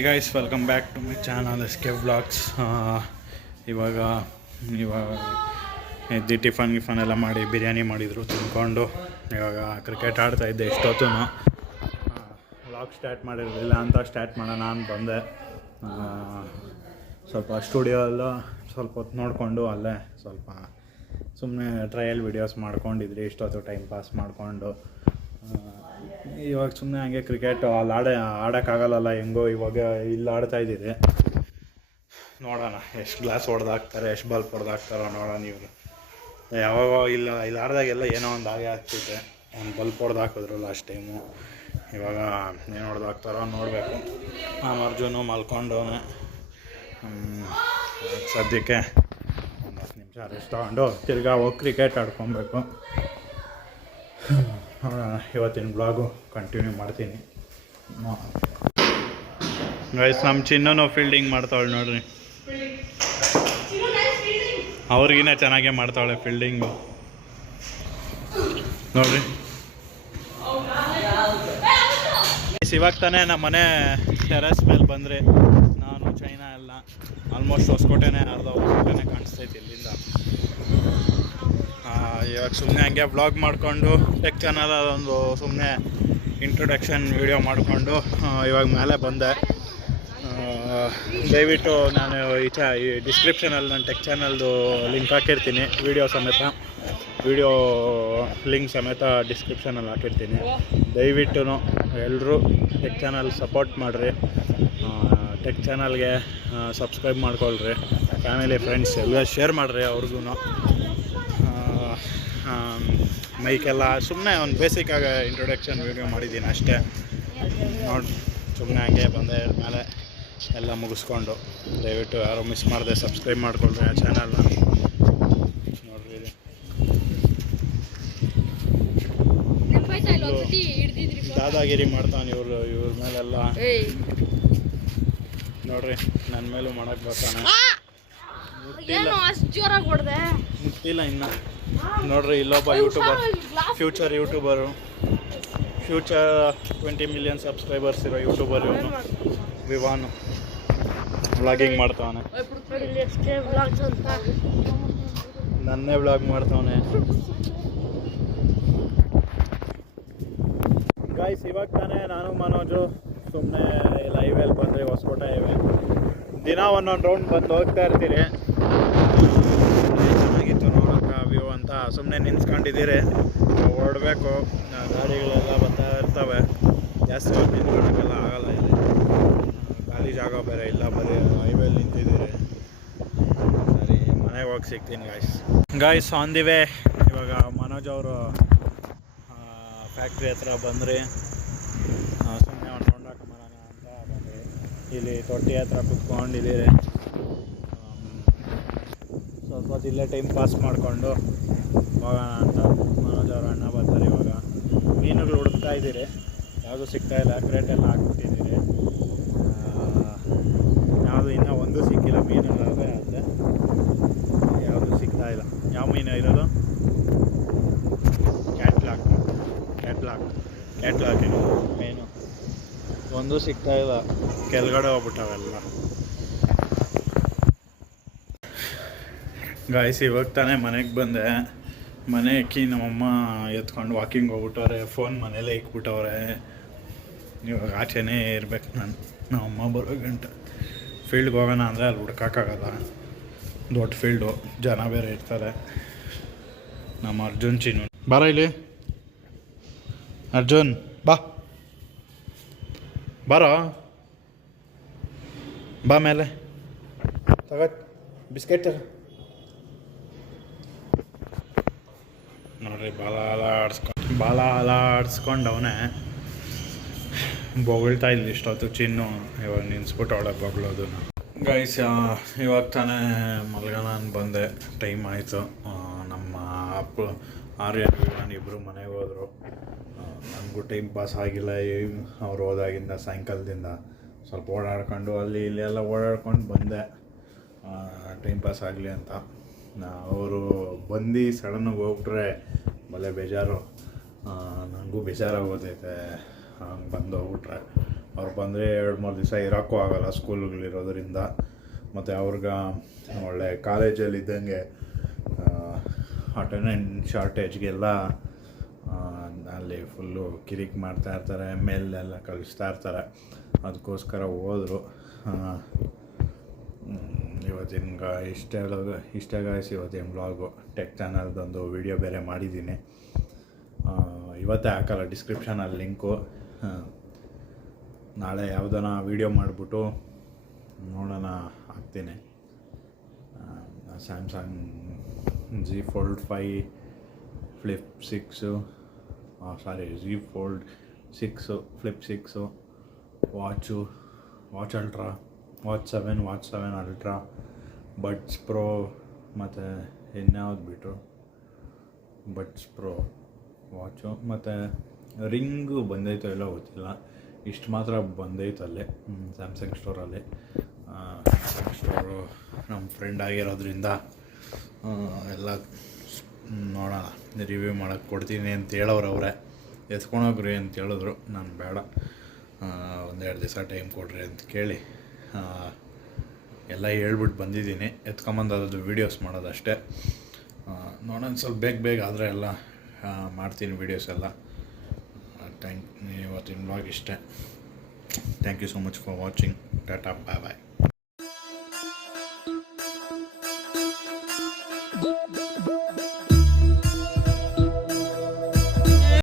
Hi guys, welcome back to my channel SK vlogs. ಇವಾಗ ಎದ್ದು tiffin ಎಲ್ಲ ಮಾಡಿ ಬಿರಿಯಾನಿ ಮಾಡಿದರು, ತಿನ್ಕೊಂಡು ಇವಾಗ ಕ್ರಿಕೆಟ್ ಆಡ್ತಾಯಿದ್ದೆ. ಇಷ್ಟೊತ್ತು ವ್ಲಾಗ್ ಸ್ಟಾರ್ಟ್ ಮಾಡಿರಲಿಲ್ಲ ಅಂತ ಸ್ಟಾರ್ಟ್ ಮಾಡೋಣ ಅಂತ ಬಂದೆ. ಸ್ವಲ್ಪ ಸ್ಟುಡಿಯೋಲ್ಲ ಸ್ವಲ್ಪ ಹೊತ್ತು ನೋಡಿಕೊಂಡು ಅಲ್ಲೇ ಸ್ವಲ್ಪ ಸುಮ್ಮನೆ ಟ್ರಯಲ್ ವಿಡಿಯೋಸ್ ಮಾಡ್ಕೊಂಡಿದ್ರಿ. ಇಷ್ಟೊತ್ತು ಟೈಮ್ ಪಾಸ್ ಮಾಡಿಕೊಂಡು ಇವಾಗ ಸುಮ್ಮನೆ ಹಂಗೆ ಕ್ರಿಕೆಟ್ ಅಲ್ಲಿ ಆಡೋಕ್ಕಾಗಲ್ಲ, ಹೆಂಗೋ ಇವಾಗ ಇಲ್ಲಿ ಆಡ್ತಾಯಿದ್ದೀರಿ. ನೋಡೋಣ ಎಷ್ಟು ಗ್ಲಾಸ್ ಹೊಡೆದಾಕ್ತಾರೆ, ಎಷ್ಟು ಬಾಲ್ ಹೊಡೆದಾಕ್ತಾರೋ ನೋಡೋಣ. ಇವರು ಯಾವಾಗ ಇಲ್ಲಿ ಆಡ್ದಾಗೆಲ್ಲ ಏನೋ ಒಂದು ಹಾಗೆ ಆಗ್ತೈತೆ. ಒಂದು ಬಲ್ಪ್ ಹೊಡೆದಾಕಿದ್ರು ಲಾಸ್ಟ್ ಟೈಮು. ಇವಾಗ ಏನು ಹೊಡೆದಾಕ್ತಾರೋ ನೋಡಬೇಕು. ಅರ್ಜುನು ಮಲ್ಕೊಂಡವನೆ. ಸದ್ಯಕ್ಕೆ ಒಂದು 10 ನಿಮಿಷ ರೆಸ್ಟ್ ತೊಗೊಂಡು ತಿರ್ಗಾ ಹೋಗಿ ಕ್ರಿಕೆಟ್ ಆಡ್ಕೊಬೇಕು. ಇವತ್ತಿನ ಬ್ಲಾಗು ಕಂಟಿನ್ಯೂ ಮಾಡ್ತೀನಿ. ಗೈಸ್, ನಮ್ಮ ಚಿನ್ನೂ ಫೀಲ್ಡಿಂಗ್ ಮಾಡ್ತಾವಳೆ ನೋಡ್ರಿ. ಅವ್ರಿಗಿನ್ನ ಚೆನ್ನಾಗೇ ಮಾಡ್ತಾವಳೆ ಫೀಲ್ಡಿಂಗು ನೋಡ್ರಿ. ಇವಾಗ ತಾನೇ ನಮ್ಮ ಮನೆ ಟೆರೆಸ್ ಮೇಲೆ ಬಂದರೆ ನಾನು ಚೈನಾ ಎಲ್ಲ ಆಲ್ಮೋಸ್ಟ್ ಹೊಸಕೋಟೆನೇ ಹೊಸಕೋಟೆನೇ ಕಾಣಿಸ್ತೈತಿ ಇಲ್ಲಿಂದ. ಇವಾಗ ಸುಮ್ಮನೆ ಹಂಗೆ ಬ್ಲಾಗ್ ಮಾಡಿಕೊಂಡು ಟೆಕ್ ಚಾನಲ್ ಒಂದು ಸುಮ್ಮನೆ ಇಂಟ್ರೊಡಕ್ಷನ್ ವಿಡಿಯೋ ಮಾಡಿಕೊಂಡು ಇವಾಗ ಮೇಲೆ ಬಂದೆ. ದಯವಿಟ್ಟು ನಾನು ಈ ಡಿಸ್ಕ್ರಿಪ್ಷನಲ್ಲಿ ನನ್ನ ಟೆಕ್ ಚಾನಲ್ದು ಲಿಂಕ್ ಹಾಕಿರ್ತೀನಿ, ವಿಡಿಯೋ ಲಿಂಕ್ ಸಮೇತ ಡಿಸ್ಕ್ರಿಪ್ಷನಲ್ಲಿ ಹಾಕಿರ್ತೀನಿ. ದಯವಿಟ್ಟು ಎಲ್ಲರೂ ಟೆಕ್ ಚಾನಲ್ ಸಪೋರ್ಟ್ ಮಾಡಿರಿ. ಟೆಕ್ ಚಾನಲ್ಗೆ ಸಬ್ಸ್ಕ್ರೈಬ್ ಮಾಡ್ಕೊಳ್ರಿ. ಫ್ಯಾಮಿಲಿ ಫ್ರೆಂಡ್ಸ್ ಎಲ್ಲ ಶೇರ್ ಮಾಡಿರಿ ಅವ್ರಿಗೂ. ಮೈಕೆಲ್ಲ ಸುಮ್ಮನೆ ಒಂದು ಬೇಸಿಕ್ಕಾಗಿ ಇಂಟ್ರೊಡಕ್ಷನ್ ವೀಡಿಯೋ ಮಾಡಿದ್ದೀನಿ ಅಷ್ಟೇ. ನೋಡಿ ಸುಮ್ಮನೆ ಹಂಗೆ ಬಂದೆ ಮೇಲೆ ಎಲ್ಲ ಮುಗಿಸ್ಕೊಂಡು. ದಯವಿಟ್ಟು ಯಾರು ಮಿಸ್ ಮಾಡಿದೆ ಸಬ್ಸ್ಕ್ರೈಬ್ ಮಾಡ್ಕೊಳ್ರಿ ಆ ಚಾನಲ್ನ. ನೋಡ್ರಿ, ದಾದಾಗಿರಿ ಮಾಡ್ತಾನೆ ಇವ್ರ ಮೇಲೆಲ್ಲ. ನೋಡ್ರಿ, ನನ್ನ ಮೇಲೂ ಮಾಡಕ್ಕೆ ಬರ್ತಾನೆ. ಮುಟ್ಟಿಲ್ಲ ಇನ್ನು. ನೋಡ್ರಿ, ಇಲ್ಲೊಬ್ಬ ಫ್ಯೂಚರ್ ಯೂಟ್ಯೂಬರು, 20 ಮಿಲಿಯನ್ ಸಬ್ಸ್ಕ್ರೈಬರ್ಸ್ ಇರೋ ಯೂಟ್ಯೂಬರ್ ಇವನು ವಿವಾನು. ವ್ಲಾಗಿಂಗ್ ಮಾಡ್ತಾವನೆ, ನನ್ನೇ ವ್ಲಾಗ್ ಮಾಡ್ತಾವನೆ. ಗೈಸ್, ಇವಾಗ ತಾನೇ ನಾನು ಮನೋಜು ಸುಮ್ಮನೆ ಲೈವಲ್ಲಿ ಬಂದರೆ ಹೊಸಕೋಟೆ ಇವೆ ದಿನ ಒಂದೊಂದು ರೌಂಡ್ ಬಂದು ಹೋಗ್ತಾ ಇರ್ತೀರಿ. ಚೆನ್ನಾಗಿತ್ತು ನೋಡೋಕೆ ವ್ಯೂ ಅಂತ ಸುಮ್ಮನೆ ನಿನ್ಸ್ಕೊಂಡಿದ್ದೀರಿ. ಹೊರಡಬೇಕು, ಗಾಡಿಗಳೆಲ್ಲ ಬರ್ತಾ ಇರ್ತವೆ. ಜಾಸ್ತಿ ಹೊತ್ತು ನಿಂತ್ಕೊಳ್ಳೋಕ್ಕೆಲ್ಲ ಆಗಲ್ಲ. ಇಲ್ಲಿ ಖಾಲಿ ಜಾಗ ಬೇರೆ ಇಲ್ಲ, ಬರೀ ಹೈವೇಲಿ ನಿಂತಿದ್ದೀರಿ. ಸರಿ, ಮನೆಗೆ ಹೋಗಿ ಸಿಗ್ತೀನಿ ಗಾಯ್ಸ್ ಆನ್ ದಿ ವೇ. ಇವಾಗ ಮನೋಜ್ ಅವರು ಫ್ಯಾಕ್ಟ್ರಿ ಹತ್ರ ಬಂದ್ರಿ. ಸುಮ್ಮನೆ ಒಂದು ರೌಂಡ್ ಹಾಕೊಂಬರೋಣ ಅಂತ ಬಂದ್ರಿ. ಇಲ್ಲಿ ತೊಟ್ಟಿ ಹತ್ರ ಕುತ್ಕೊಂಡಿದ್ದೀರಿ. ಸ್ವಲ್ಪ ಹೊತ್ತು ಇಲ್ಲೇ ಟೈಮ್ ಪಾಸ್ ಮಾಡಿಕೊಂಡು ಹೋಗೋಣ ಅಂತ. ಮನೋಜ್ ಅವ್ರ ಅಣ್ಣ ಬರ್ತಾರೆ. ಇವಾಗ ಮೀನುಗಳು ಹುಡುಕ್ತಾ ಇದ್ದೀರಿ, ಯಾವುದು ಸಿಗ್ತಾಯಿಲ್ಲ. ಕ್ರೇಟೆಲ್ಲ ಹಾಕ್ಬಿಟ್ಟಿದ್ದೀರಿ, ಯಾವುದು ಇನ್ನೂ ಒಂದು ಸಿಕ್ಕಿಲ್ಲ. ಮೀನುಗಳೇ ಆದರೆ ಯಾವುದು ಸಿಗ್ತಾಯಿಲ್ಲ. ಯಾವ ಮೀನು ಇರೋದು? ಕ್ಯಾಟ್ಲಾಕ್ ಮೀನು ಒಂದು ಸಿಗ್ತಾಯಿಲ್ಲ. ಕೆಳಗಡೆ ಹೋಗ್ಬಿಟ್ಟವೆಲ್ಲ. ಗಾಯ್ಸ್, ಇವಾಗ ತಾನೇ ಮನೆಗೆ ಬಂದೆ. ಮನೆ ಇಕ್ಕಿ ನಮ್ಮಮ್ಮ ಎತ್ಕೊಂಡು ವಾಕಿಂಗ್ ಹೋಗ್ಬಿಟ್ಟವ್ರೆ. ಫೋನ್ ಮನೇಲೇ ಇಕ್ಬಿಟ್ಟವ್ರೆ. ಇವಾಗ ಆಚೆನೇ ಇರ್ಬೇಕು ನಮ್ಮಮ್ಮ ಬರೋ ಗಂಟೆ. ಫೀಲ್ಡ್ಗೆ ಹೋಗೋಣ ಅಂದರೆ ಅಲ್ಲಿ ಹುಡ್ಕೋಕ್ಕಾಗಲ್ಲ, ದೊಡ್ಡ ಫೀಲ್ಡು, ಜನ ಬೇರೆ ಇರ್ತಾರೆ. ನಮ್ಮ ಅರ್ಜುನ್ ಚಿನ್ನು ಬಾರ ಇಲ್ಲಿ. ಅರ್ಜುನ್ ಬಾರೋ, ಬಾ ಮೇಲೆ ತಗೋ ಬಿಸ್ಕೆಟ್. ನೋಡ್ರಿ, ಬಾಲ ಆಡಿಸ್ಕೊಂಡು ಅವನೇ ಬೊಗಳ್ತಾ ಇಲ್ಲ ಇಷ್ಟೊತ್ತು ಚಿನ್ನು. ಇವಾಗ ನಿನ್ಸ್ಬಿಟ್ಟು ಅವಳಗೆ ಬೊಗಳೋದನ್ನು. ಗೈಸ್, ಇವಾಗ ತಾನೇ ಮಲ್ಗೋಣ ಅಂತ ಬಂದೆ. ಟೈಮ್ ಆಯಿತು. ನಮ್ಮ ಆರ್ಯನ್ ವಿವಾನ್ ಇಬ್ಬರು ಮನೆಗೆ ಹೋದರು. ನನಗೂ ಟೈಮ್ ಪಾಸ್ ಆಗಿಲ್ಲ. ಅವ್ರು ಹೋದಾಗಿಂದ ಸಾಯಂಕಾಲದಿಂದ ಸ್ವಲ್ಪ ಓಡಾಡ್ಕೊಂಡು ಅಲ್ಲಿ ಇಲ್ಲಿ ಎಲ್ಲ ಓಡಾಡ್ಕೊಂಡು ಬಂದೆ, ಟೈಮ್ ಪಾಸ್ ಆಗಲಿ ಅಂತ. ಅವರು ಬಂದು ಸಡನ್ನಾಗಿ ಹೋಗ್ಬಿಟ್ರೆ ಭಲೇ ಬೇಜಾರು. ನನಗೂ ಬೇಜಾರಾಗೋದೈತೆ ಹಂಗೆ ಬಂದು ಹೋಗ್ಬಿಟ್ರೆ. ಅವ್ರು ಬಂದರೆ 2-3 ದಿವಸ ಇರೋಕ್ಕೂ ಆಗೋಲ್ಲ ಸ್ಕೂಲುಗಳಿರೋದ್ರಿಂದ. ಮತ್ತು ಅವ್ರಿಗೆ ಒಳ್ಳೆ ಕಾಲೇಜಲ್ಲಿ ಇದ್ದಂಗೆ ಅಟೆಂಡೆನ್ಸ್ ಶಾರ್ಟೇಜ್ಗೆಲ್ಲ ಅಲ್ಲಿ ಫುಲ್ಲು ಕಿರಿಕ್ ಮಾಡ್ತಾಯಿರ್ತಾರೆ, ಮೇಲೆಲ್ಲ ಕಳಿಸ್ತಾ ಇರ್ತಾರೆ. ಅದಕ್ಕೋಸ್ಕರ ಹೋದರು. ಇವತ್ತಿನ ಇಷ್ಟ ಗಾಯ್ಸ್ ಇವತ್ತಿನ ಬ್ಲಾಗು. ಟೆಕ್ ಚಾನಲ್ದೊಂದು ವೀಡಿಯೋ ಬೇರೆ ಮಾಡಿದ್ದೀನಿ, ಇವತ್ತೇ ಹಾಕಲ್ಲ ಡಿಸ್ಕ್ರಿಪ್ಷನಲ್ಲಿ ಲಿಂಕು. ನಾಳೆ ಯಾವುದನ ವೀಡಿಯೋ ಮಾಡಿಬಿಟ್ಟು ನೋಡೋಣ ಹಾಕ್ತೀನಿ. Samsung Z Fold 5 Flip 6 Z Fold 6 Flip 6 watch ultra, watch 7 ultra, buds pro, ಮತ್ತು ಇನ್ಯಾವ್ದು ಬಿಟ್ಟರು ಬಡ್ಸ್ ಪ್ರೋ ವಾಚು, ಮತ್ತು ರಿಂಗು ಬಂದೈತೋ ಎಲ್ಲೋ ಗೊತ್ತಿಲ್ಲ. ಇಷ್ಟು ಮಾತ್ರ ಬಂದೈತಲ್ಲೇ ಸ್ಯಾಮ್ಸಂಗ್ ಸ್ಟೋರಲ್ಲಿ. ಸ್ಯಾಮ್ಸಂಗ್ ಸ್ಟೋರು ನಮ್ಮ ಫ್ರೆಂಡ್ ಆಗಿರೋದ್ರಿಂದ ಎಲ್ಲ ನೋಡೋಣ, ರಿವ್ಯೂ ಮಾಡೋಕ್ಕೆ ಕೊಡ್ತೀನಿ ಅಂತ ಹೇಳೋರು ಅವರೇ. ಎತ್ಕೊಂಡೋಗ್ರಿ ಅಂತ ಹೇಳಿದ್ರು, ನಾನು ಬೇಡ, 1-2 ದಿವಸ ಟೈಮ್ ಕೊಡ್ರಿ ಅಂತ ಕೇಳಿ ಎಲ್ಲ ಹೇಳ್ಬಿಟ್ಟು ಬಂದಿದ್ದೀನಿ. ಎತ್ಕೊಂಬಂದು ಅದ್ರದ್ದು ವೀಡಿಯೋಸ್ ಮಾಡೋದಷ್ಟೇ. ನೋಡೋಣ, ಸ್ವಲ್ಪ ಬೇಗ ಆದರೆ ಎಲ್ಲ ಮಾಡ್ತೀನಿ ವೀಡಿಯೋಸ್ ಎಲ್ಲ. ಇವತ್ತಿನ ಬ್ಲಾಗ್ ಇಷ್ಟೇ. Thank you so much for watching. ಟಾಟಾ, ಬಾಯ್ ಬಾಯ್.